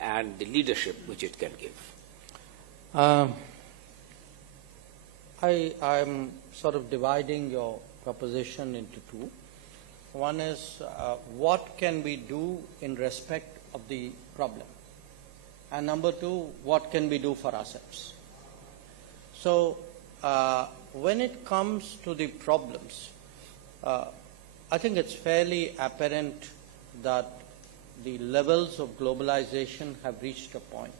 and the leadership which it can give? I'm sort of dividing your proposition into two. One is what can we do in respect of the problem? And number two, what can we do for ourselves? So when it comes to the problems, I think it's fairly apparent that the levels of globalization have reached a point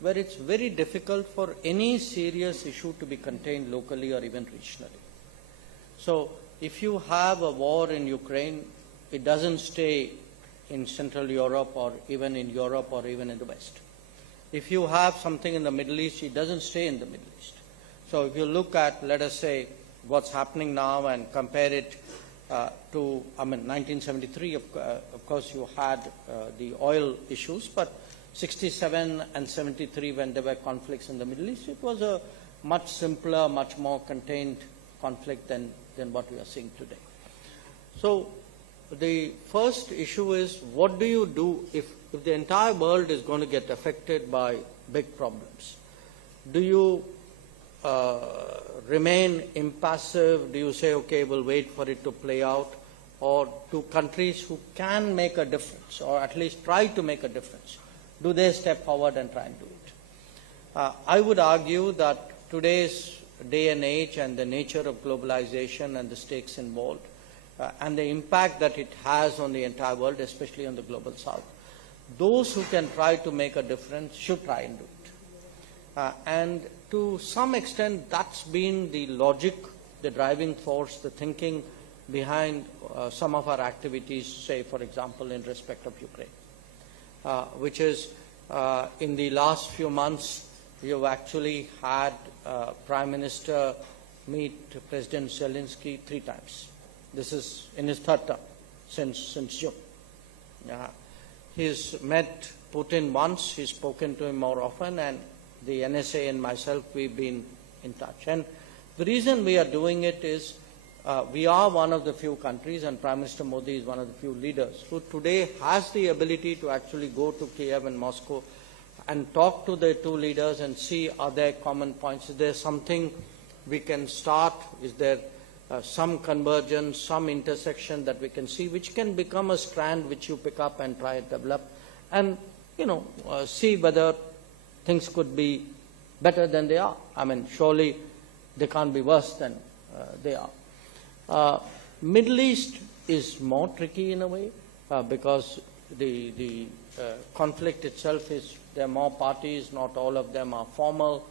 where it's very difficult for any serious issue to be contained locally or even regionally. So if you have a war in Ukraine, it doesn't stay in Central Europe or even in Europe or even in the West. If you have something in the Middle East, it doesn't stay in the Middle East. So if you look at, let us say, what's happening now and compare it to, 1973, of course, you had the oil issues, but 67 and 73, when there were conflicts in the Middle East, it was a much simpler, much more contained conflict than what we are seeing today. So the first issue is, what do you do if the entire world is going to get affected by big problems? Do you remain impassive? Do you say, okay, we'll wait for it to play out? Or do countries who can make a difference, or at least try to make a difference, do they step forward and try and do it? I would argue that today's day and age and the nature of globalization and the stakes involved and the impact that it has on the entire world, especially on the global south, those who can try to make a difference should try and do it. And to some extent, that's been the logic, the driving force, the thinking behind some of our activities, say, for example, in respect of Ukraine, which is in the last few months, we have actually had Prime Minister meet President Zelensky 3 times. This is in his 3rd term since June. He's met Putin once, he's spoken to him more often, and the NSA and myself, we've been in touch. And the reason we are doing it is we are one of the few countries, and Prime Minister Modi is one of the few leaders who today has the ability to actually go to Kyiv and Moscow and talk to the two leaders and see, are there common points? Is there something we can start? Is there some convergence, some intersection that we can see, which can become a strand which you pick up and try and develop, and see whether things could be better than they are. Surely they can't be worse than they are. Middle East is more tricky in a way because the conflict itself is, there are more parties, not all of them are formal,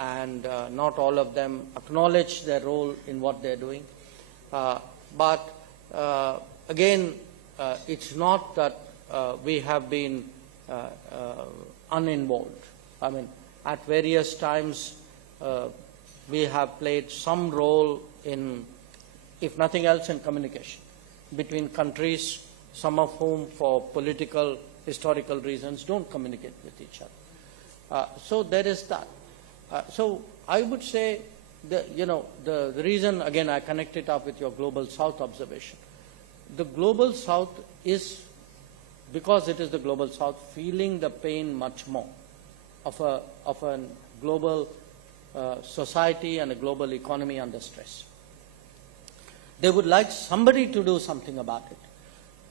and not all of them acknowledge their role in what they're doing. But again, it's not that we have been uninvolved. At various times, we have played some role in, if nothing else, in communication between countries, some of whom, for political, historical reasons, don't communicate with each other. So there is that. So I would say, the reason, again, I connect it up with your Global South observation. The Global South is, because it is the Global South, feeling the pain much more of a global society and a global economy under stress. They would like somebody to do something about it.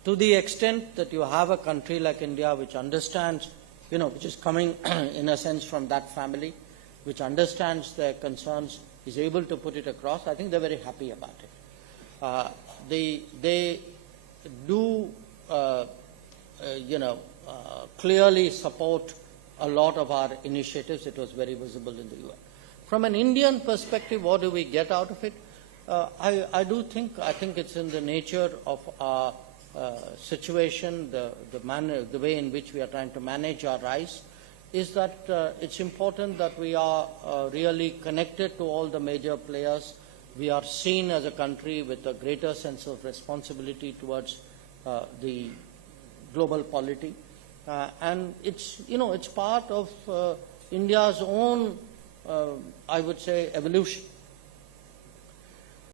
To the extent that you have a country like India which understands, which is coming in a sense from that family, which understands their concerns, is able to put it across, I think they're very happy about it. They do, clearly support a lot of our initiatives. It was very visible in the UN. From an Indian perspective, what do we get out of it? I think it's in the nature of our situation, the way in which we are trying to manage our rise, is that it's important that we are really connected to all the major players. We are seen as a country with a greater sense of responsibility towards the global polity. And it's part of India's own, I would say, evolution.